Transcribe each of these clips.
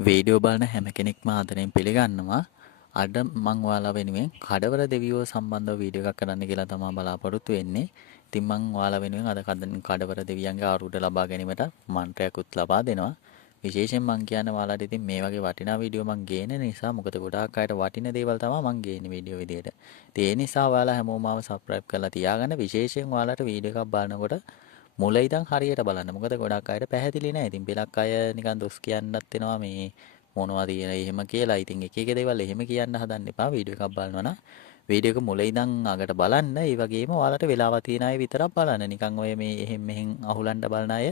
Video බලන හැම කෙනෙක්ම ආදරෙන් පිළිගන්නවා. අද මං ඔයාලා වෙනුවෙන් කඩවර දෙවියෝ සම්බන්ධව වීඩියෝ එකක් කරන්න කියලා තමයි බලාපොරොත්තු වෙන්නේ. ඉතින් මං ඔයාලා වෙනුවෙන් අද කඩවර දෙවියන්ගේ ආරූඪ ලබා ගැනීමට මන්ත්‍රයක්ත් ලබා දෙනවා. විශේෂයෙන් මං කියන්නේ ඔයාලට ඉතින් මේ වගේ වටිනා වීඩියෝ මං ගේන නිසා මොකද ගොඩාක් අයට වටින දේවල් තමයි මං ගේන්නේ වීඩියෝ විදියට. ඉතින් ඒ නිසා ඔයාලා හැමෝම මාව සබ්ස්ක්‍රයිබ් කරලා තියාගන්න. විශේෂයෙන් ඔයාලට වීඩියෝ එකක් බලනකොට මුල ඉඳන් හරියට බලන්න. මොකද ගොඩක් අයට පැහැදිලි නෑ. ඉතින් බෙලක් අය නිකන් දොස් කියන්නත් වෙනවා මේ මොනවා තියෙන එහෙම කියලා. ඉතින් එක එක දේවල් එහෙම කියන්න හදන්න එපා. වීඩියෝ එකක් බලනවා නම් වීඩියෝ එක මුල ඉඳන් අගට බලන්න. ඒ වගේම ඔයාලට වෙලාව තියෙන අය විතරක් බලන්න. නිකන් ඔය මේ එහෙම් මෙහෙන් අහුලන්න බලන අය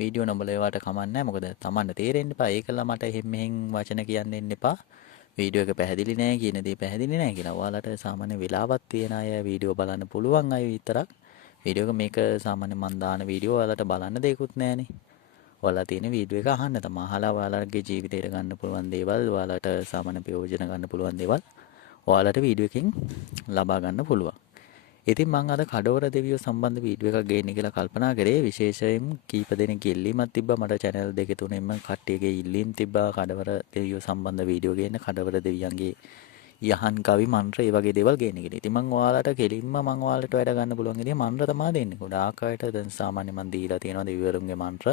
වීඩියෝ නොබල ඒවට කමන්නේ නැහැ. මොකද Tamanට තේරෙන්න එපා. ඒකලා මට එහෙම් මෙහෙන් වචන කියන්න එන්න එපා. වීඩියෝ එක පැහැදිලි නෑ කියන දේ පැහැදිලි නෑ කියලා. ඔයාලට සාමාන්‍ය වෙලාවක් තියෙන අය වීඩියෝ බලන්න පුළුවන් අය විතරක් වීඩියෝ එක මේක සාමාන්‍ය මන් දාන වීඩියෝ ඔයාලට බලන්න දෙයක්වත් නෑනේ. ඔයාලා තියෙන වීඩියෝ එක අහන්න තමයි. අහලා ඔයාලගේ ජීවිතේට ගන්න පුළුවන් දේවල්, ඔයාලට සාමාන්‍ය ප්‍රයෝජන ගන්න පුළුවන් දේවල් ඔයාලට වීඩියෝ එකෙන් ලබා ගන්න පුළුවන්. ඉතින් මම අද කඩවර දෙවියෝ සම්බන්ධ වීඩියෝ එකක් ගේන්න කියලා කල්පනා කරේ. විශේෂයෙන් කීප දෙනෙක්ගේ ඉල්ලීමක් තිබ්බා. මට channel දෙක තුනෙන්ම කට්ටියගේ ඉල්ලීම් තිබ්බා කඩවර දෙවියෝ සම්බන්ධ වීඩියෝ ගේන්න, කඩවර දෙවියන්ගේ යහන් කවි මන්ත්‍ර ඒ වගේ දේවල් ගේන්න කියලා. ඉතින් මම ඔයාලට කෙලින්ම මම ඔයාලට වැඩ ගන්න පුළුවන් විදිහ මන්ත්‍ර තමයි දෙන්නේ. ගොඩාක් අයට දැන් සාමාන්‍ය මන් දීලා තියෙනවා දෙවිවරුන්ගේ මන්ත්‍ර.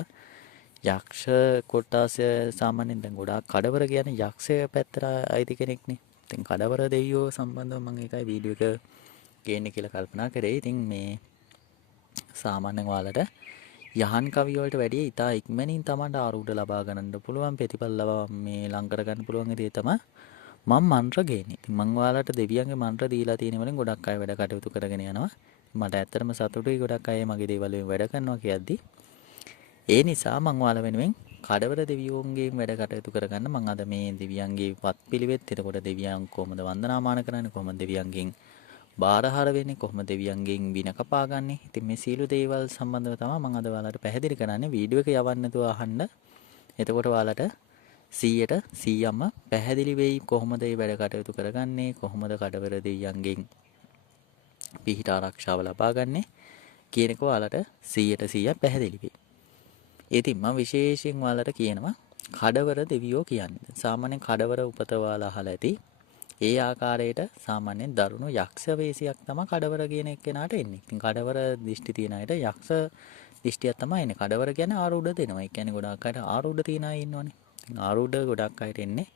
යක්ෂ කොට්ටාසය සාමාන්‍යයෙන් දැන් ගොඩාක් කඩවර කියන්නේ යක්ෂය පැත්තට අයිති කෙනෙක්නේ. ඉතින් කඩවර දෙවියෝ සම්බන්ධව මම ඒකයි වීඩියෝ එක ගේන්න කියලා කල්පනා කරේ. ඉතින් මේ සාමාන්‍යයෙන් ඔයාලට යහන් කවි වලට වැඩිය ඉතා ඉක්මනින් තමයි ආරූඪ ලබා ගන්න පුළුවන් ප්‍රතිඵල ලබා මේ ලං කර ගන්න පුළුවන් විදිහ තමයි මම මන්ත්‍ර ගේන්නේ. ඉතින් මම ඔයාලට දෙවියන්ගේ මන්ත්‍ර දීලා තියෙන වලින් ගොඩක් අය වැඩ කටයුතු කරගෙන යනවා. මට ඇත්තටම සතුටුයි ගොඩක් අය මගේ දේවල් වලින් වැඩ කරනවා කියද්දි. ඒ නිසා මම ඔයාලා වෙනුවෙන් කඩවර දෙවියෝන්ගේ වැඩ කටයුතු කරගන්න මම අද මේ දෙවියන්ගේ වත් පිළිවෙත් එතකොට දෙවියන් කොහොමද වන්දනාමාන කරන්නේ, කොහොමද දෙවියන්ගෙන් බාරහාර වෙන්නේ, කොහොමද දෙවියන්ගෙන් වින කපාගන්නේ. ඉතින් මේ සීල දේවල් සම්බන්ධව තමයි මම අද ඔයාලට පැහැදිලි කරන්නේ. වීඩියෝ එක යවන්න නැතුව අහන්න. එතකොට ඔයාලට 100ට 100ක්ම පැහැදිලි වෙයි කොහොමද මේ වැඩ කටයුතු කරගන්නේ, කොහොමද කඩවර දෙවියන්ගෙන් පිහිට ආරක්ෂාව ලබාගන්නේ කියන එක ඔයාලට 100ට 100ක් පැහැදිලි වෙයි. ඉතින් මම විශේෂයෙන් ඔයාලට කියනවා කඩවර දෙවියෝ කියන්නේ. සාමාන්‍යයෙන් කඩවර උපත ඔයාලා අහලා ඇති. ඒ ආකාරයට සාමාන්‍යයෙන් දරුණු යක්ෂ වේශයක් තමයි කඩවර කියන එක්කෙනාට එන්නේ. ඉතින් කඩවර දිෂ්ටි තියන අයට යක්ෂ දිෂ්ටියක් තමයි එන්නේ. කඩවර කියන්නේ ආරූඪ දෙනවා. ඒ කියන්නේ ගොඩාක් අයට ආරූඪ තියන අය ඉන්නවනේ. ඉතින් ආරූඪ ගොඩක් අයට එන්නේ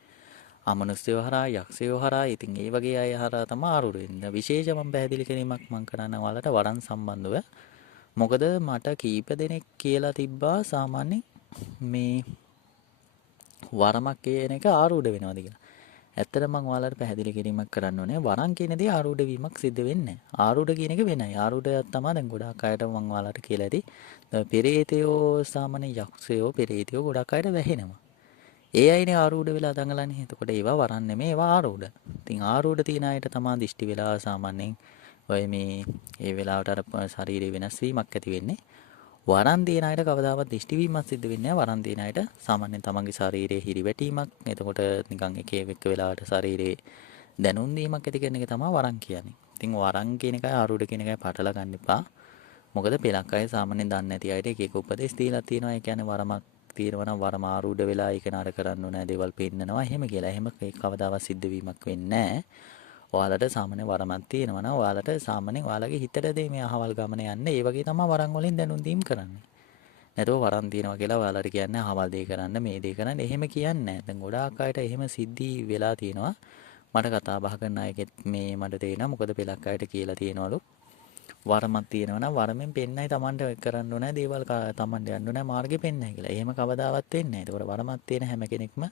අමනුෂ්‍යව හරහා, යක්ෂයෝ හරහා. ඉතින් ඒ වගේ අය හරහා තමයි ආරූඪ වෙන්නේ. විශේෂ මම පැහැදිලි කිරීමක් මම කරන්න ඔයාලට වරන් සම්බන්ධව. මොකද මට කීප දෙනෙක් කියලා තිබ්බා සාමාන්‍යයෙන් මේ වරමක් කියන එක ආරූඪ වෙනවද කියලා. ඇත්තට මම ඔයාලට පැහැදිලි කිරීමක් කරන්න ඕනේ. වරන් කියන දේ ආරූඪ වීමක් සිද්ධ වෙන්නේ නැහැ. ආරූඪ කියන එක වෙනයි. ආරූඪයක් තමයි දැන් ගොඩාක් අයට මම ඔයාලට කියලා ඇති. පෙරේතයෝ සාමාන්‍ය යක්ෂයෝ පෙරේතයෝ ගොඩාක් අයට වැහෙනවා. ඒ අයනේ ආරූඪ වෙලා දඟලන්නේ. එතකොට ඒවා වරන් නෙමෙයි ඒවා ආරූඪ. ඉතින් ආරූඪ තියන අයට තමයි දිෂ්ටි වෙලා සාමාන්‍යයෙන් ඔය මේ ඒ වෙලාවට අර ශරීරේ වෙනස් වීමක් ඇති වෙන්නේ. වරන් තියන අයට කවදාවත් දිෂ්ටි වීමක් සිද්ධ වෙන්නේ නැහැ. වරන් තියන අයට සාමාන්‍යයෙන් තමන්ගේ ශරීරයේ හිරිවැටීමක්, එතකොට නිකන් එක එක වෙලාවට ශරීරයේ දැනුම් දීමක් ඇති කරන එක තමයි වරන් කියන්නේ. ඉතින් වරන් කියන එකයි ආරූඪ කියන එකයි පටලවා ගන්න එපා. මොකද පෙලක් අය සාමාන්‍යයෙන් දන්නේ නැති අයට එක එක උපදෙස් දීලා තියෙනවා. ඒ කියන්නේ වරමක් තියෙනවා නම් වරම ආරූඪ වෙලා ඒක නතර කරන්න ඕනේ දේවල් පෙන්නනවා එහෙම කියලා. එහෙම කවදාවත් සිද්ධ වීමක් වෙන්නේ නැහැ. ඔයාලට සාමාන්‍ය වරමක් තියෙනවා නම් ඔයාලට සාමාන්‍යයෙන් ඔයාලගේ හිතට දේ මේ අහවල් ගමන යන්නේ. ඒ වගේ තමයි වරන් වලින් දැනුම් දීම් කරන්නේ. නැතෝ වරන් තියෙනවා කියලා ඔයාලට කියන්නේ අහවල් දේ කරන්න, මේ දේ කරන්න එහෙම කියන්නේ නැහැ. දැන් ගොඩාක් අයට එහෙම සිද්ධි වෙලා තියෙනවා. මට කතා බහ කරන අයගෙත් මේ මට තේරෙනවා. මොකද පෙලක් අයට කියලා තියෙනවලු. වරමක් තියෙනවා නම් වරමෙන් පෙන්නයි Tamanට කරන්න ඕනේ දේවල් Tamanට යන්න ඕනේ මාර්ගෙ පෙන්නයි කියලා. එහෙම කවදාවත් වෙන්නේ නැහැ. ඒකෝර වරමක් තියෙන හැම කෙනෙක්ම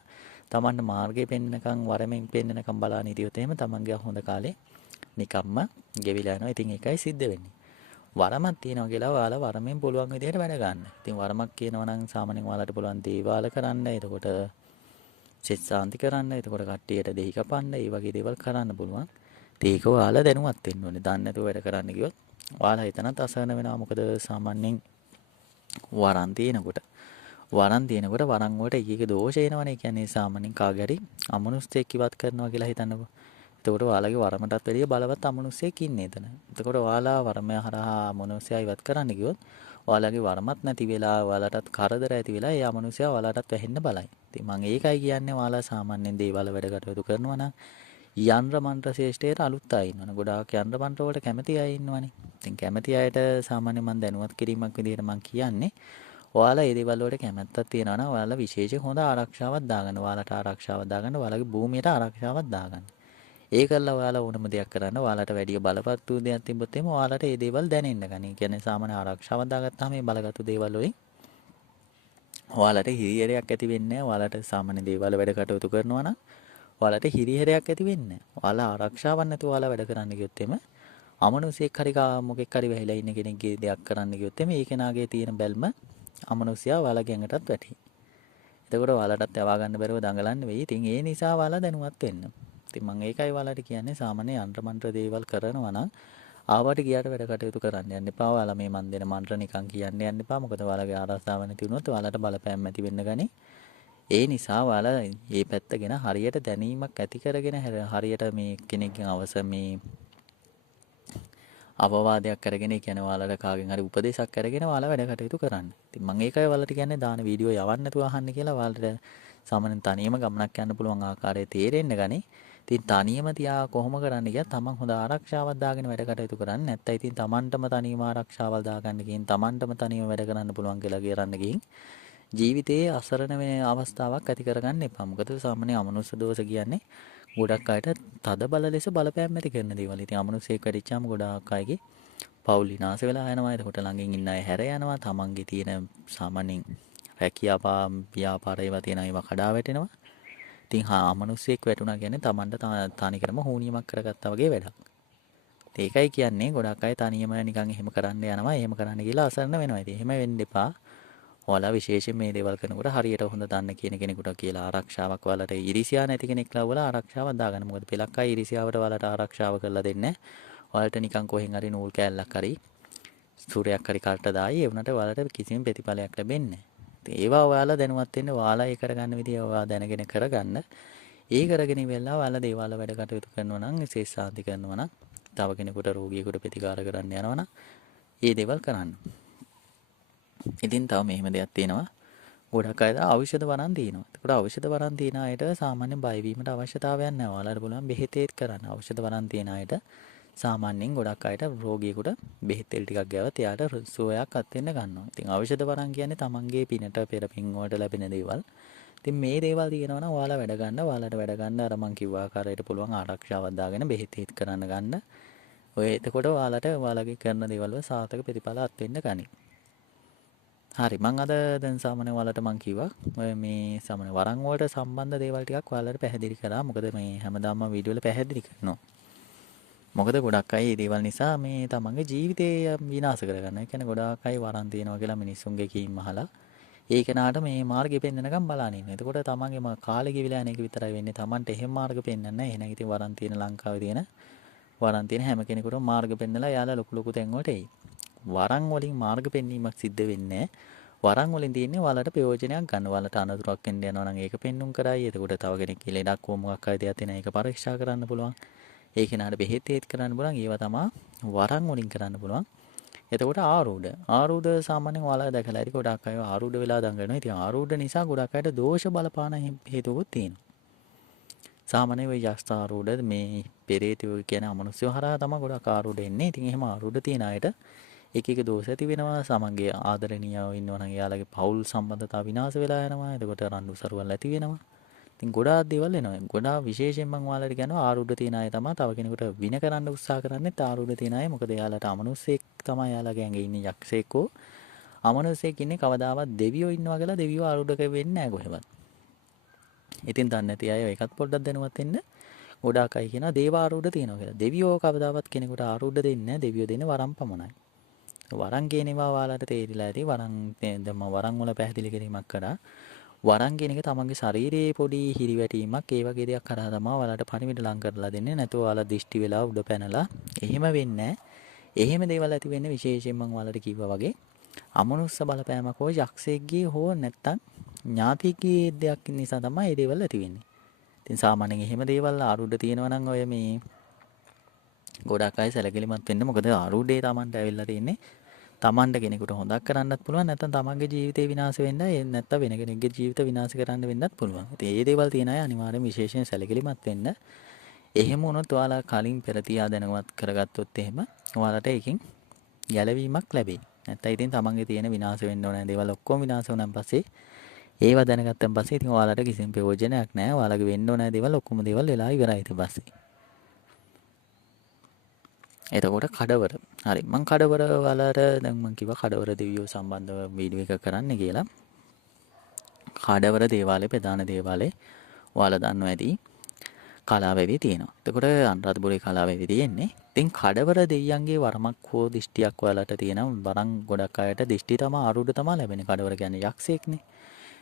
Tamanට මාර්ගෙ පෙන්නකම් වරමෙන් පෙන්නකම් බලාන ඉදියොත් එහෙම Tamanගේ හොඳ කාලේ නිකම්ම ගෙවිලා යනවා. ඉතින් ඒකයි සිද්ධ වෙන්නේ. වරමක් තියෙනවා කියලා ඔයාලා වරමෙන් පුළුවන් විදිහට වැඩ ගන්න. ඉතින් වරමක් කියනවා නම් සාමාන්‍යයෙන් ඔයාලට පුළුවන් දේවාල කරන්න. එතකොට සිත සාන්ති කරන්න. එතකොට කට්ටියට දෙහි කපන්න. ඒ වගේ දේවල් කරන්න පුළුවන්. ඒක ඔයාලා දැනුවත් වෙන්න ඕනේ. දන්නේ නැතුව වැඩ කරන්න ගියොත් ඔයාලා එතනත් අසරණ වෙනවා. මොකද සාමාන්‍යයෙන් වරන් තියෙනකොට වරන් වලට එක එක දෝෂ එනවනේ. ඒ කියන්නේ සාමාන්‍යයෙන් කාගේ හරි අමනුෂ්‍යයෙක් ඉවත් කරනවා කියලා හිතන්නකෝ. එතකොට ඔයාලගේ වරමටත් වැඩිය බලවත් අමනුෂ්‍යයෙක් ඉන්නේ එතන. එතකොට ඔයාලා වරමය හරහා අමනුෂ්‍යය ඉවත් කරන්න ගියොත් ඔයාලගේ වරමත් නැති වෙලා ඔයාලටත් කරදර ඇති වෙලා ඒ අමනුෂ්‍යයා ඔයාලටත් වැහෙන්න බලයි. ඉතින් මම ඒකයි කියන්නේ ඔයාලා සාමාන්‍යයෙන් දේවල් වැඩ කටයුතු කරනවා නම් යන්ත්‍ර මන්ත්‍ර ශේෂ්ඨයට අලුත් අය ඉන්නවනේ. ගොඩාක් යන්ත්‍ර මන්ත්‍ර වලට කැමති අය ඉන්නවනේ. ඉතින් කැමති අයට සාමාන්‍යයෙන් මම දැනුවත් කිරීමක් විදිහට මම කියන්නේ ඔයාලා මේ දේවල් වලට කැමැත්තක් තියනවා නම් ඔයාලා විශේෂ හොඳ ආරක්ෂාවක් දාගන්න. ඔයාලට ආරක්ෂාවක් දාගන්න, ඔයාලගේ භූමියට ආරක්ෂාවක් දාගන්න. ඒ කරලා ඔයාලා ඕනම දෙයක් කරන්න ඔයාලට වැඩි බලපත් වූ දෙයක් තිබ්බොත් එimhe ඔයාලට මේ දේවල් දැනෙන්න ගනී. කියන්නේ සාමාන්‍ය ආරක්ෂාවක් දාගත්තාම මේ බලගත්තු දේවල් වලින් ඔයාලට හිරිහැරයක් ඇති වෙන්නේ නැහැ. ඔයාලට සාමාන්‍ය දේවල් වැඩ කටයුතු කරනවා නම් ඔයාලට හිරිහැරයක් ඇති වෙන්නේ නැහැ. ඔයාලා ආරක්ෂාවක් නැතුව ඔයාලා වැඩ කරන්න ගියොත් එimhe අමනුෂ්‍යෙක් හරි මොකෙක් හරි වැහිලා ඉන්න කෙනෙක්ගේ දෙයක් කරන්න ගියොත් එimhe ඒ කෙනාගේ තියෙන බැල්ම අමනුෂ්‍යයා ඔයාලගේ ඇඟටත් වැටේ. එතකොට ඔයාලටත් යවා ගන්න බැරුව දඟලන්න වෙයි. ඉතින් ඒ නිසා ඔයාලා දැනුවත් වෙන්න. ඉතින් මම ඒකයි ඔයාලට කියන්නේ සාමාන්‍ය යන්ත්‍ර මන්ත්‍ර දේවල් කරනවා නම් ආවට ගියාට වැඩ කටයුතු කරන්න යන්න එපා. ඔයාලා මේ මන් දෙන මන්ත්‍ර නිකන් කියන්න යන්න එපා. මොකද ඔයාලගේ ආරක්ෂාව නැති වුණොත් ඔයාලට බලපෑම් ඇති වෙන්න ගනී. ඒ නිසා ඔයාලා මේ පැත්ත ගැන හරියට දැනීමක් ඇති කරගෙන හරියට මේ කෙනෙක්ගෙන් මේ අවවාදයක් අරගෙන ඒ කියන්නේ ඔයාලට කාගෙන් හරි උපදේශයක් අරගෙන ඔයාලා වැඩ කටයුතු කරන්න. ඉතින් මම ඒකයි ඔයාලට කියන්නේ දාන වීඩියෝ යවන්න නැතුව අහන්න කියලා ඔයාලට සාමාන්‍යයෙන් තනියම ගමනක් යන්න පුළුවන් ආකාරය තේරෙන්න ගනි. ඉතින් තනියම තියා කොහොම කරන්න ගියත් තමන් හොඳ ආරක්ෂාවක් දාගෙන වැඩ කටයුතු කරන්න. නැත්නම් ඉතින් තමන්ටම තනියම ආරක්ෂාවල් දාගන්න ගිහින් තමන්ටම තනියම වැඩ කරන්න පුළුවන් කියලා කියරන්න ගිහින් ජීවිතයේ අසරණ වෙන අවස්ථාවක් ඇති කරගන්න එපා. මොකද සාමාන්‍ය අමනුෂ්‍ය දෝෂ කියන්නේ ගොඩක් අයට තද බල ලෙස බලපෑම් ඇති කරන දේවල්. ඉතින් අමනුෂ්‍යෙක් වැඩිච්චාම ගොඩාක් අයගේ පවුල් විනාශ වෙලා යනවා. එතකොට ළඟින් ඉන්න අය හැර යනවා. තමන්ගේ තියෙන සාමාන්‍යයෙන් රැකියාපා ව්‍යාපාර ඒවා තියෙන ඒවා කඩා වැටෙනවා. ඉතින් අමනුෂ්‍යෙක් වැටුණා කියන්නේ තමන්ට තනිකරම හෝනියමක් කරගත්තා වගේ වැඩක්. ඒකයි කියන්නේ ගොඩක් අය තනියම නිකන් එහෙම කරන්න යනවා. එහෙම කරන්න කියලා අසරණ වෙනවා. ඉතින් එහෙම වෙන්න එපා. ඔයාලා විශේෂයෙන් මේ දේවල් කරනකොට හරියට හොඳ දන්න කියන කෙනෙකුට කියලා ආරක්ෂාවක් ඔයාලට ඉරිසියා නැති කෙනෙක් ලව්වලා ආරක්ෂාවක් දාගන්න. මොකද පෙලක් අය ඉරිසියාවට ඔයාලට ආරක්ෂාව කරලා දෙන්නේ නැහැ. ඔයාලට නිකන් කොහෙන් හරි නූල් කෑල්ලක් හරි සූරයක් හරි කාට දායි ඒ වුණාට ඔයාලට කිසිම ප්‍රතිඵලයක් ලැබෙන්නේ නැහැ. ඒවා ඔයාලා දැනුවත් වෙන්න ඔයාලා ඒ කරගන්න විදිය ඔයා දැනගෙන කරගන්න. ඒ කරගෙන ඉවරලා ඔයාලා දේවාල වැඩ කටයුතු කරනවා නම් විශේෂ සාන්ති කරනවා නම් තව කෙනෙකුට රෝගියෙකුට ප්‍රතිකාර කරන්න යනවා නම් ඒ දේවල් කරන්න. ඉතින් තව මෙහෙම දෙයක් තියෙනවා. ගොඩක් අය ඖෂධ වරන් දිනනවා. ඒකට ඖෂධ වරන් දින අයට සාමාන්‍ය බය වීමට අවශ්‍යතාවයක් නැහැ. ඔයාලට පුළුවන් බෙහෙතේත් කරන්න. ඖෂධ වරන් දින අයට සාමාන්‍යයෙන් ගොඩක් අයට රෝගියෙකුට බෙහෙත් තෙල් ටිකක් ගෑවත් එයාට සුවයක් අත් වෙන්න ගන්නවා. ඉතින් ඖෂධ වරන් කියන්නේ තමන්ගේ පිනට පෙරපින් වලට ලැබෙන දේවල්. ඉතින් මේ දේවල් තියෙනවා නම් ඔයාලා වැඩ ගන්න. ඔයාලට වැඩ ගන්න අර මං කිව්ව ආකාරයට පුළුවන් ආරක්ෂාවක් දාගෙන බෙහෙතේත් කරන්න ගන්න. ඔය එතකොට ඔයාලට ඔයාලගේ කරන දේවල් වල සාර්ථක ප්‍රතිඵල අත් වෙන්න ගනී. හරි මං අද දැන් සාමාන්‍ය ඔයාලට මං කිව්වා ඔය මේ සාමාන්‍ය වරන් වලට සම්බන්ධ දේවල් ටිකක් ඔයාලට පැහැදිලි කරා. මොකද මේ හැමදාම මම වීඩියෝ වල පැහැදිලි කරනවා. මොකද ගොඩක් අය මේ දේවල් නිසා මේ තමන්ගේ ජීවිතය විනාශ කරගන්නවා. ඒ කියන්නේ ගොඩාක් අය වරන් තියනවා කියලා මිනිස්සුන්ගේ කීම් අහලා ඒ කෙනාට මේ මාර්ගෙ පෙන්නනකම් බලන්න ඉන්නවා. එතකොට තමන්ගේම කාලෙ ගිවිලා යන එක විතරයි වෙන්නේ. තමන්ට එහෙම මාර්ග පෙන්නන්නේ නැහැ. එහෙනම් ඉතින් වරන් තියෙන ලංකාවේ තියෙන වරන් තියෙන හැම කෙනෙකුටම මාර්ග පෙන්නලා යාලා ලොකු තැන් වලට එයි. වරන් වලින් මාර්ග පෙන්වීමක් සිද්ධ වෙන්නේ වරන් වලින් තියෙන්නේ ඔයාලට ප්‍රයෝජනයක් ගන්න. ඔයාලට අනතුරක් වෙන්න යනවා නම් ඒක පෙන්눔 කරයි. එතකොට තව කෙනෙක් කියලා ඉඩක් මොකක් හරි දෙයක් තියෙන ඒක පරීක්ෂා කරන්න පුළුවන්. ඒ කෙනාට බෙහෙත් කරන්න පුළුවන්. ඒවා තමයි වරන් වලින් කරන්න පුළුවන්. එතකොට ආරූඪ සාමාන්‍යයෙන් ඔයාලා දැකලා ඉතින් ගොඩක් අය ආරූඪ වෙලා දඟනවා. ඉතින් ආරූඪ නිසා ගොඩක් අයට දෝෂ බලපාන හේතුකුත් තියෙනවා. සාමාන්‍යයෙන් ඔය යක්ෂ ආරූඪ මේ පෙරේතයෝ කියන අමනුෂ්‍යෝ හරහා තමයි ගොඩක් ආරූඪ එන්නේ. ඉතින් එහෙම ආරූඪ තියන අයට එක දෝෂ ඇති වෙනවා. සමගිය ආදරණීයව ඉන්නවා නම් එයාලගේ පෞල් සම්බන්ධතා විනාශ වෙලා යනවා. එතකොට රණ්ඩු සරුවල් ඇති වෙනවා. ඉතින් ගොඩාක් දේවල් එනවා. ගොඩාක් විශේෂයෙන් මම ඔයාලට කියනවා ආරූඪ තියන අය තමයි තව කෙනෙකුට වින කරන්න උත්සාහ කරන්නේ ආරූඪ තියන අය. මොකද එයාලට අමනුෂ්‍යෙක් තමයි එයාලගේ ඇඟේ ඉන්නේ යක්ෂයෙක් හෝ අමනුෂ්‍යෙක් ඉන්නේ කවදාවත් දෙවියෝ ඉන්නවා කියලා දෙවියෝ ආරූඪ වෙන්නේ නැහැ කොහෙවත්. ඉතින් දන්නේ නැති අය ඒකත් පොඩ්ඩක් දැනුවත් වෙන්න. ගොඩාක් අය කියනවා දේව ආරූඪ තියනවා කියලා. දෙවියෝ කවදාවත් කෙනෙකුට ආරූඪ දෙන්නේ නැහැ. දෙවියෝ දෙන්නේ වරම් පමණයි. වරන් කියන ඒවා ඔයාලට තේරිලා ඇති. වරන් දැන් වරන් වල පැහැදිලි කිරීමක් කරා. වරන් කියන එක තමන්ගේ ශරීරයේ පොඩි හිරිවැටීමක් ඒ වගේ දෙයක් කරා තමයි ඔයාලට පණිවිඩ ලං කරලා දෙන්නේ. නැතුව ඔයාලා දිෂ්ටි වෙලා උඩ පැනලා එහෙම වෙන්නේ එහෙම දේවල් ඇති වෙන්නේ විශේෂයෙන් මම ඔයාලට කිව්වා වගේ අමනුෂ්‍ය බලපෑමක් හෝ යක්ෂයෙක්ගේ හෝ නැත්තම් ඥාතිගේ දෙයක් නිසා තමයි මේ දේවල් ඇති වෙන්නේ. ඉතින් සාමාන්‍යයෙන් එහෙම දේවල් ආරූඪ තියෙනවා නම් ඔය මේ ගොඩක් අය සැලකිලිමත් වෙන්න. මොකද ආරූඪේ Tamanට ඇවිල්ලා තියෙන්නේ තමන්ට කෙනෙකුට හොඳක් කරන්නත් පුළුවන් නැත්නම් තමන්ගේ ජීවිතේ විනාශ වෙන්න නැත්නම් වෙන කෙනෙක්ගේ ජීවිත විනාශ කරන්න වෙන්නත් පුළුවන්. ඉතින් මේ දේවල් තියෙන අය අනිවාර්යෙන් විශේෂයෙන් සැලකිලිමත් වෙන්න. එහෙම වුණොත් ඔයාලා කලින් පෙර තියා දැනවත් කරගත්තොත් එහෙම ඔයාලට ඒකෙන් ගැලවීමක් ලැබෙයි. නැත්නම් ඉතින් තමන්ගේ තියෙන විනාශ වෙන්න ඕන දේවල් ඔක්කොම විනාශ වුණාන් පස්සේ ඒවා දැනගත්තන් පස්සේ ඉතින් ඔයාලට කිසිම ප්‍රයෝජනයක් නැහැ. ඔයාලගේ වෙන්න ඕන දේවල් ඔක්කොම දේවල් වෙලා ඉවරයි ඊට පස්සේ. එතකොට කඩවර. හරි. මං කඩවර වලට දැන් මං කිව්වා කඩවර දෙවියෝ සම්බන්ධව වීඩියෝ එක කරන්න කියලා. කඩවර දේවාලේ ප්‍රධාන දේවාලේ ඔයාලා දන්නවා ඇති කලාවැවි තියෙනවා. එතකොට අනුරාධපුරේ කලාවැවි තියෙන්නේ. ඉතින් කඩවර දෙවියන්ගේ වරමක් හෝ දිෂ්ටියක් ඔයාලට තියෙනවා. වරන් ගොඩක් අයට දිෂ්ටි තමයි ආරූඪ තමයි ලැබෙන්නේ. කඩවර කියන්නේ යක්ෂයෙක්නේ.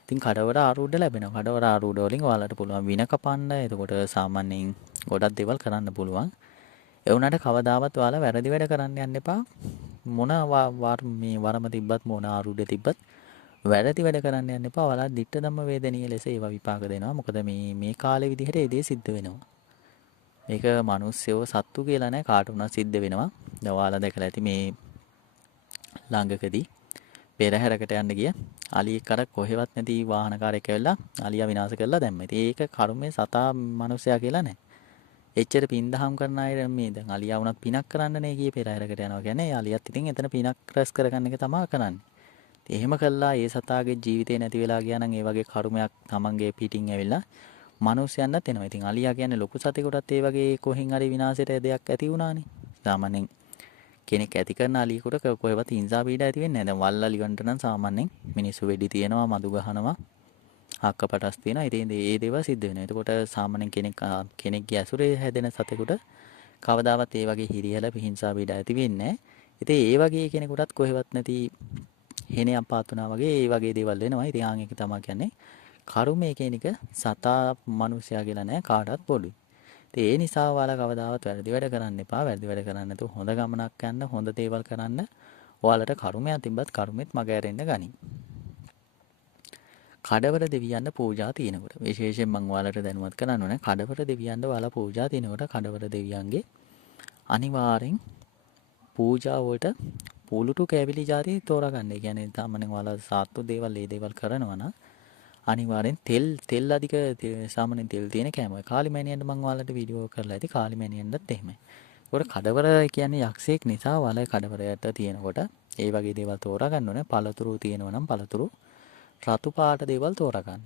ඉතින් කඩවර ආරූඪ ලැබෙනවා. කඩවර ආරූඪ වලින් ඔයාලට පුළුවන් වින කපන්න. එතකොට සාමාන්‍යයෙන් ගොඩක් දේවල් කරන්න පුළුවන්. ඒ වුණාට කවදාවත් ඔයාලා වැරදි වැඩ කරන්න යන්න එපා. මොන මේ වරම තිබ්බත් මොන ආරූඪ තිබ්බත් වැරදි වැඩ කරන්න යන්න එපා. ඔයාලා ditta ධම්ම වේදනීය ලෙස ඒවා විපාක දෙනවා. මොකද මේ කාලේ විදිහට ඒ දේ සිද්ධ වෙනවා. මේක මිනිස්සුව සත්තු කියලා නෑ කාට වුණත් සිද්ධ වෙනවා. දැන් ඔයාලා දැකලා ඇති මේ ළඟකදී පෙරහැරකට යන්න ගිය අලියෙක් අර කොහෙවත් නැති වාහනකාරයෙක් ඇවිල්ලා අලියා විනාශ කරලා දැම්මා. ඉතින් ඒක කර්මයේ සතා මිනිසයා කියලා නෑ. එච්චර පින් දහම් කරන අය මේ දැන් අලියා වුණත් පිනක් කරන්නනේ ගියේ පෙරහැරකට යනවා කියන්නේ අලියත් ඉතින් එතන පිනක් රැස් කරගන්න එක තමයි කරන්නේ. ඉතින් එහෙම කළා ඒ සතාගේ ජීවිතේ නැති වෙලා ගියා නම් ඒ වගේ කර්මයක් තමන්ගේ පිටින් ඇවිල්ලා මිනිස්යන්වත් එනවා. ඉතින් අලියා කියන්නේ ලොකු සතෙකුටත් ඒ වගේ කොහෙන් හරි විනාශයට දෙයක් ඇති වුණානේ. සාමාන්‍යයෙන් කෙනෙක් ඇති කරන අලියෙකුට කොහෙවත් හිංසා පීඩා ඇති වෙන්නේ නැහැ. දැන් වල් අලියන්ට නම් සාමාන්‍යයෙන් මිනිස්සු වෙඩි තියනවා, මදු ගහනවා, හක්ක පටස් තියෙනවා. ඉතින් ඒ දේවල් සිද්ධ වෙනවා. එතකොට සාමාන්‍යයෙන් කෙනෙක්ගේ ඇසුරේ හැදෙන සතෙකුට කවදාවත් ඒ වගේ හිරිහැල හිංසා පීඩා ඇති වෙන්නේ නැහැ. ඉතින් ඒ වගේ කෙනෙකුටත් කොහෙවත් නැති හේනයක් පාතුනා වගේ ඒ වගේ දේවල් වෙනවා. ඉතින් ආන් එක තමයි කියන්නේ කර්මය කියන එක සතා මිනිසයා කියලා නෑ කාටවත් පොදුයි. ඉතින් ඒ නිසා ඔයාලා කවදාවත් වැරදි වැඩ කරන්න එපා. වැරදි වැඩ කරන්නේ නැතුව හොඳ ගමනක් යන්න, හොඳ දේවල් කරන්න. ඔයාලට කර්මයක් තිබ්බත් කර්මෙත් මග ඇරෙන්න ගනි. කඩවර දෙවියන්ට පූජා තියෙනකොට විශේෂයෙන් මම ඔයාලට දැනුවත් කරන්න ඕනේ කඩවර දෙවියන්ට ඔයාලා පූජා තියෙනකොට කඩවර දෙවියන්ගේ අනිවාර්යෙන් පූජා වලට පුලුටු කැවිලි ಜಾති තෝරගන්න. ඒ කියන්නේ සාමාන්‍යයෙන් ඔයාලා සාත්තු දේවල් ඒ දේවල් කරනවා නම් අනිවාර්යෙන් තෙල් අධික සාමාන්‍යයෙන් තෙල් තියෙන කෑම. කාලිමෑණියන්ට මම ඔයාලට වීඩියෝ කරලා ඇති කාලිමෑණියන්ටත් එහෙමයි. ඒකට කඩවර කියන්නේ යක්ෂයෙක් නිසා ඔයාලා කඩවරයට තියෙනකොට ඒ වගේ දේවල් තෝරගන්න ඕනේ. පළතුරු තියෙනවා නම් පළතුරු රතු පාට දේවල් තෝරගන්න.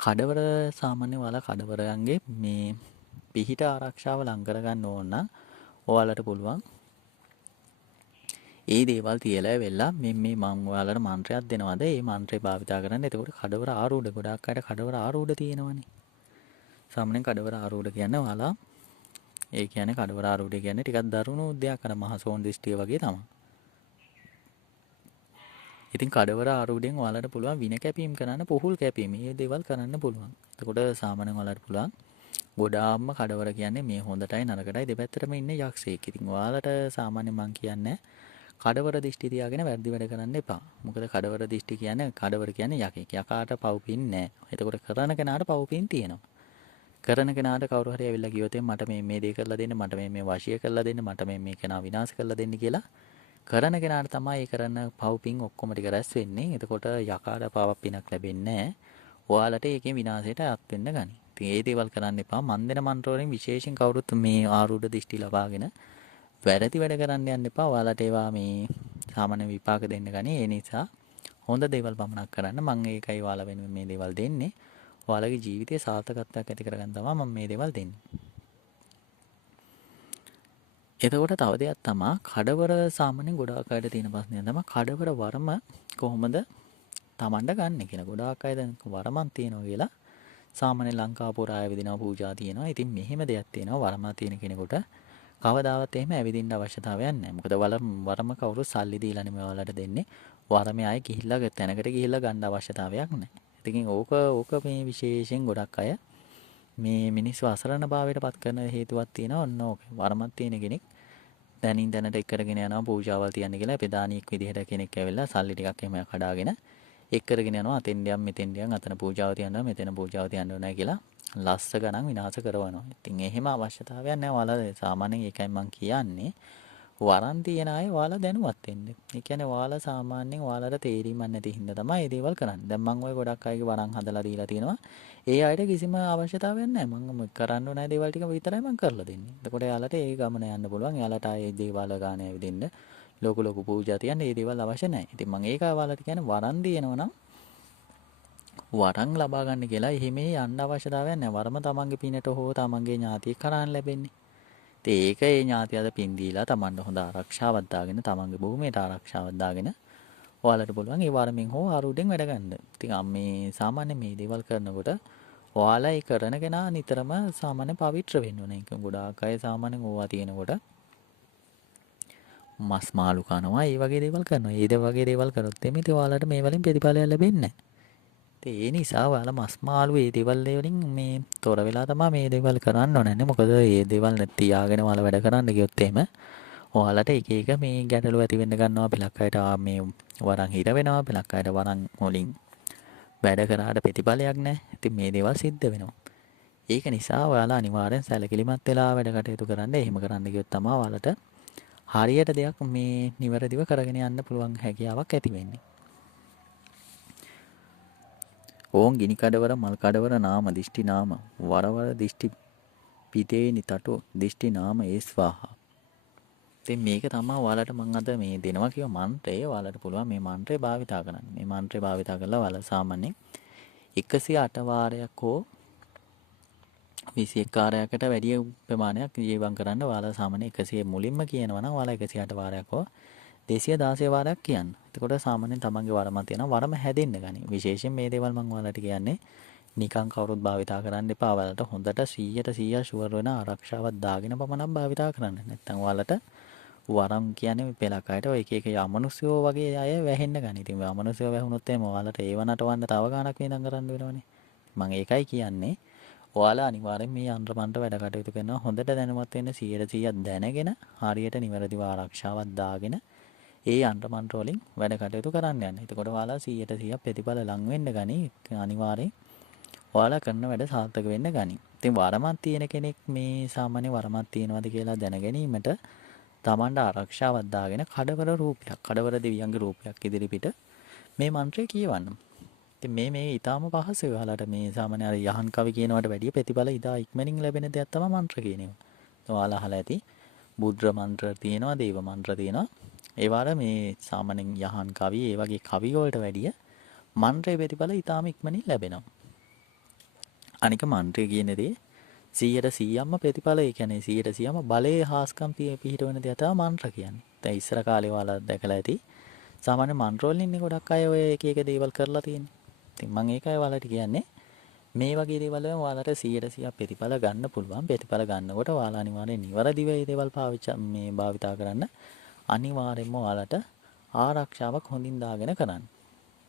කඩවර සාමාන්‍යයෙන් ඔයාලා කඩවරයන්ගේ මේ පිහිට ආරක්ෂාව ලං කරගන්න ඕන නම් ඔයාලට පුළුවන් ඒ දේවල් තියලා වෙලා මේ මම ඔයාලට මන්ත්‍රයක් දෙනවාද ඒ මන්ත්‍රය භාවිතා කරන්න. එතකොට කඩවර ආරූඪ ගොඩක් අයට කඩවර ආරූඪ තියෙනවනේ. සාමාන්‍යයෙන් කඩවර ආරූඪ කියන්නේ ඔයාලා ඒ කියන්නේ කඩවර ආරූඪ කියන්නේ ටිකක් දරුණු දෙයක් අර මහසෝන් දිස්ත්‍රිය වගේ තමයි. ඉතින් කඩවර ආරූඪයෙන් ඔයාලට පුළුවන් වින කැපීම් කරන්න, පුහුල් කැපීම් මේ දේවල් කරන්න පුළුවන්. එතකොට සාමාන්‍යයෙන් ඔයාලට පුළුවන් ගොඩාක්ම කඩවර කියන්නේ මේ හොඳටයි නරකටයි දෙපැත්තටම ඉන්නේ යක්ෂයෙක්. ඉතින් ඔයාලට සාමාන්‍යයෙන් මම කියන්නේ කඩවර දිෂ්ටි තියාගෙන වැරදි වැඩ කරන්න එපා. මොකද කඩවර දිෂ්ටි කියන්නේ කඩවර කියන්නේ යකෙක්. යකාට පව්පින් නැහැ. එතකොට කරන කෙනාට පව්පින් තියෙනවා. කරන කෙනාට කවුරු හරි ඇවිල්ලා කිව්වොත් මට මේ දේ කරලා දෙන්න, මට මේ වශීය කරලා දෙන්න, මට මේ කෙනා විනාශ කරලා දෙන්න කියලා කරන කෙනාට තමයි ඒ කරන පව්පින් ඔක්කොම ටික රැස් වෙන්නේ. එතකොට යකාට පවක් පිනක් ලැබෙන්නේ නැහැ. ඔයාලට ඒකෙන් විනාශයට අත් වෙන්න ගනි. ඉතින් ඒ දේවල් කරන්න එපා. මන් දෙන මන්ත්‍ර වලින් විශේෂයෙන් කවුරුත් මේ ආරූඪ දිෂ්ටි ලබාගෙන වැරදි වැඩ කරන්න යන්න එපා. ඔයාලට ඒවා මේ සාමාන්‍ය විපාක දෙන්න ගනි. ඒ නිසා හොඳ දේවල් පමණක් කරන්න. මම ඒකයි ඔයාලා වෙනුවෙන් මේ දේවල් දෙන්නේ. ඔයාලගේ ජීවිතයේ සාර්ථකත්වයක් ඇති කරගන්න තමයි මම මේ දේවල් දෙන්නේ. එතකොට තව දෙයක් තමයි කඩවර සාමාන්‍යයෙන් ගොඩාක් අයට තියෙන ප්‍රශ්නය තමයි කඩවර වරම කොහොමද Tamanda ගන්න කියලා. ගොඩාක් අය දැන් වරමක් තියෙනවා කියලා සාමාන්‍ය ලංකාපුර ආය විදිනවා පූජා තියෙනවා. ඉතින් මෙහෙම දෙයක් තියෙනවා වරමක් තියෙන කෙනෙකුට කවදාවත් එහෙම ඇවිදින්න අවශ්‍යතාවයක් නැහැ. මොකද වරම කවුරු සල්ලි දීලා නෙමෙයි ඔයාලට දෙන්නේ. වරමේ ආයේ ගිහිල්ලා තැනකට ගිහිල්ලා ගන්න අවශ්‍යතාවයක් නැහැ. ඉතින් ඕක මේ විශේෂයෙන් ගොඩක් අය මේ මිනිස්සු අසරණභාවයට පත් කරන හේතුවක් තියෙනවා. ඔන්න ඕක. වරමක් තියෙන කෙනෙක් දැනින් දැනට එක්කරගෙන යනවා පූජාවල් තියන්න කියලා ප්‍රධානියෙක් විදිහට කෙනෙක් ඇවිල්ලා සල්ලි ටිකක් එහෙම කඩාගෙන එක්කරගෙන යනවා අතෙන්ඩියම් මෙතෙන්ඩියම් අතන පූජාව තියනවා මෙතන පූජාව තියන්න ඕනේ කියලා ලස්ස ගණන් විනාශ කරනවා. ඉතින් එහෙම අවශ්‍යතාවයක් නැහැ. ඔයාලා සාමාන්‍යයෙන් ඒකයි මම කියන්නේ. වරන් තියන අය ඔයාලා දැනුවත් වෙන්න. ඒ කියන්නේ ඔයාලා සාමාන්‍යයෙන් ඔයාලට තේරීමක් නැති හින්දා තමයි මේ දේවල් කරන්නේ. දැන් මම ඔය ගොඩක් අයගේ වරන් හදලා දීලා තියෙනවා. ඒ අයට කිසිම අවශ්‍යතාවයක් නැහැ. මම කරන්න ඕන දේවල් ටික විතරයි මම කරලා දෙන්නේ. එතකොට එයාලට ඒ ගමන යන්න පුළුවන්. එයාලට ආයේ දේවාල ගාන ඇවිදින්න ලොකු ලොකු පූජා තියන්න මේ දේවල් අවශ්‍ය නැහැ. ඉතින් මම ඒක ඔයාලට කියන්නේ වරන් දිනනවා නම් වරන් ලබා ගන්න කියලා එහෙම යන්න අවශ්‍යතාවයක් නැහැ. වරම තමන්ගේ පිනට හෝ තමන්ගේ ඥාතියෙක් කරාන් ලැබෙන්නේ. ඉතින් ඒක ඒ ඥාතියද පින් දීලා තමන්ට හොඳ ආරක්ෂාවක් දාගෙන තමන්ගේ භූමියට ආරක්ෂාවක් දාගෙන ඔයාලට පුළුවන් ඒ වරමින් හෝ ආරුඩෙන් වැඩ ගන්න. ඉතින් මේ සාමාන්‍ය මේ දේවල් කරනකොට ඔයාලා ඒ කරන කෙනා නිතරම සාමාන්‍ය පවිත්‍ර වෙන්න ඕනේ. ඒක ගොඩාක් අය සාමාන්‍යයෙන් ඕවා තියෙනකොට මස් මාළු කනවා ඒ වගේ දේවල් කරනවා. ඒ වගේ දේවල් කරොත් එමේ ඉතින් ඔයාලට මේ වලින් ප්‍රතිඵලයක් ලැබෙන්නේ නැහැ. ඒ නිසා ඔයාලා මස් මාළු ඒ දේවල් වලින් මේ තොර වෙලා තමයි මේ දේවල් කරන්න ඕනේ. මොකද මේ දේවල් තියාගෙන ඔයාලා වැඩ කරන්න ගියොත් එහෙම ඔයාලට එක එක මේ ගැටලු ඇති වෙන්න ගන්නවා. පිලක් අයට මේ වරන් හිර වෙනවා. පිලක් අයට වරන් වලින් වැඩ කරාට ප්‍රතිඵලයක් නැහැ. ඉතින් මේ දේවල් සිද්ධ වෙනවා. ඒක නිසා ඔයාලා අනිවාර්යෙන් සැලකිලිමත් වෙලා වැඩ කටයුතු කරන්න. එහෙම කරන්න ගියොත් තමයි ඔයාලට හරියට දෙයක් මේ නිවැරදිව කරගෙන යන්න පුළුවන් හැකියාවක් ඇති වෙන්නේ. ඕන් ගිනි කඩවර මල් කඩවර නාම දිෂ්ටි නාම වරවර දිෂ්ටි පිතේනි තටු දිෂ්ටි නාම ඒ ස්වාහා. ඉතින් මේක තමයි ඔයාලට මම අද මේ දෙනවා කියව මන්ත්‍රය. ඔයාලට පුළුවන් මේ මන්ත්‍රය භාවිතා කරන්න. මේ මන්ත්‍රය භාවිතා කරලා ඔයාලා සාමාන්‍යයෙන් 108 වාරයක් හෝ 21 වාරයකට වැඩි ප්‍රමාණයක් ජීවම් කරන්න ඔයාලා සාමාන්‍ය 100 මුලින්ම කියනවා නම් ඔයාලා 108 වාරයක් හෝ 216 වාරයක් කියන්න. එතකොට සාමාන්‍යයෙන් තමන්ගේ වරම තියෙනවා වරම හැදෙන්න ගනි. විශේෂයෙන් මේ දේවල් මම ඔයාලට කියන්නේ නිකන් කවුරුත් භාවිතා කරන්න එපා. ඔයාලට හොඳට 100% ෂුවර් වෙන ආරක්ෂාවක් දාගෙන පමණක් භාවිතා කරන්න. නැත්නම් ඔයාලට වරම් කියන්නේ පෙලක් අයට ඔය එක එක යමනුස්සයෝ වගේ අය වැහෙන්න ගනි. ඉතින් යමනුස්සයෝ වැහුනොත් එහෙම ඔයාලට ඒව නටවන්න තව ගාණක් වේදම් කරන්න වෙනවනේ. මම ඒකයි කියන්නේ ඔයාලා අනිවාර්යෙන් මේ යන්ත්‍ර මන්ත්‍ර වැඩ කටයුතු කරනවා හොඳට දැනුවත් වෙන්න 100% දැනගෙන හරියට නිවැරදිව ආරක්ෂාවක් දාගෙන ඒ යන්ත්‍ර මන්ත්‍ර වලින් වැඩ කටයුතු කරන්න යන්න. එතකොට ඔයාලා 100% ප්‍රතිඵල ලං වෙන්න ගනි. අනිවාර්යෙන් ඔයාලා කරන වැඩ සාර්ථක වෙන්න ගනි. ඉතින් වරමක් තියෙන කෙනෙක් මේ සාමාන්‍ය වරමක් තියෙනවද කියලා දැන ගැනීමට තමන්ට ආරක්ෂාවක් දාගෙන කඩවර රූපයක්, කඩවර දෙවියන්ගේ රූපයක් ඉදිරිපිට මේ මන්ත්‍රය කියවන්න. ඉතින් මේ ඊටාම පහසුයි. ඔයාලට මේ සාමාන්‍ය අර යහන් කවි කියනවට වැඩිය ප්‍රතිඵල ඉදා ඉක්මනින් ලැබෙන දෙයක් තමයි මන්ත්‍ර කියන ඒවා. ඔයාලා අහලා ඇති බුද්ධ මන්ත්‍ර තියෙනවා, දේව මන්ත්‍ර තියෙනවා. ඒවාට මේ සාමාන්‍යයෙන් යහන් කවි ඒ වගේ කවි වලට වැඩිය මන්ත්‍රයේ ප්‍රතිඵල ඊටාම ඉක්මනින් ලැබෙනවා. අනික මන්ත්‍රය කියන දේ 100%ක්ම ප්‍රතිඵල ඒ කියන්නේ 100%ක්ම බලයේ හාස්කම් පිහිටවන දේ තමයි මන්ත්‍ර කියන්නේ. දැන් ඉස්සර කාලේ ඔයාලා දැකලා ඇති සාමාන්‍ය මන්ත්‍ර වලින් ඉන්නේ ගොඩක් අය ඔය එක එක දේවල් කරලා තියෙන්නේ. ඉතින් මම ඒකයි ඔයාලට කියන්නේ මේ වගේ දේවල් වලින් ඔයාලට 100% ප්‍රතිඵල ගන්න පුළුවන්. ප්‍රතිඵල ගන්නකොට ඔයාලා අනිවාර්යෙන් නිවැරදිව මේ දේවල් භාවිතා කරන්න. අනිවාර්යෙන්ම ඔයාලට ආරක්ෂාවක් හොඳින් දාගෙන කරන්න.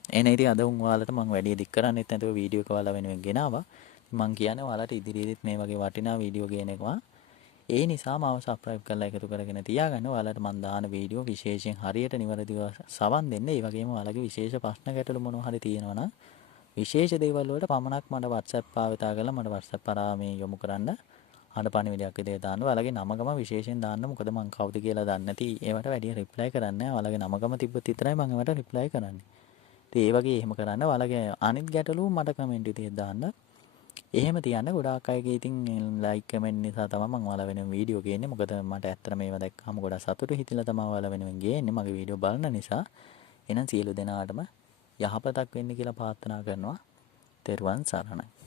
එනේ ඉතින් අද ඔයාලට මම වැඩි දික් කරන්නෙත් නැතුව වීඩියෝ එක ඔයාලා වෙනුවෙන් ගෙනාවා. මම කියන්නේ ඔයාලට ඉදිරියේදීත් මේ වගේ වටිනා වීඩියෝ ගේනවා. ඒ නිසා මාව සබ්ස්ක්‍රයිබ් කරලා එකතු කරගෙන තියාගන්න. ඔයාලට මම දාන වීඩියෝ විශේෂයෙන් හරියට නිවැරදිව සවන් දෙන්න. ඒ වගේම ඔයාලගේ විශේෂ ප්‍රශ්න ගැටලු මොනවා හරි තියෙනවා නම් විශේෂ දේවල් වලට පමණක් මට WhatsApp භාවිතා කරලා මට WhatsApp කරා මේ යොමු කරන්න. අහන පණිවිඩයක් විදිහට දාන්න. ඔයාලගේ නමගම විශේෂයෙන් දාන්න. මොකද මම කවුද කියලා දන්නේ නැති ඒවට වැඩි රිප්ලයි කරන්නේ නැහැ. ඔයාලගේ නමගම තිබ්බොත් විතරයි මම ඒවට රිප්ලයි කරන්නේ. ඉතින් ඒ වගේ එහෙම කරන්න. ඔයාලගේ අනිත් ගැටලු මට කමෙන්ට් එකේ දාන්න. එහෙම තියන්න. ගොඩාක් අයගේ ඉතින් ලයික් කමෙන්ට් නිසා තමයි මම ඔයාලා වෙනුවෙන් වීඩියෝ ගේන්නේ. මොකද මට ඇත්තට මේවා දැක්කම ගොඩක් සතුටු හිතිලා තමයි ඔයාලා වෙනුවෙන් ගේන්නේ. මගේ වීඩියෝ බලන නිසා. එහෙනම් සියලු දෙනාටම යහපතක් වෙන්න කියලා ප්‍රාර්ථනා කරනවා. තෙරුවන් සරණයි.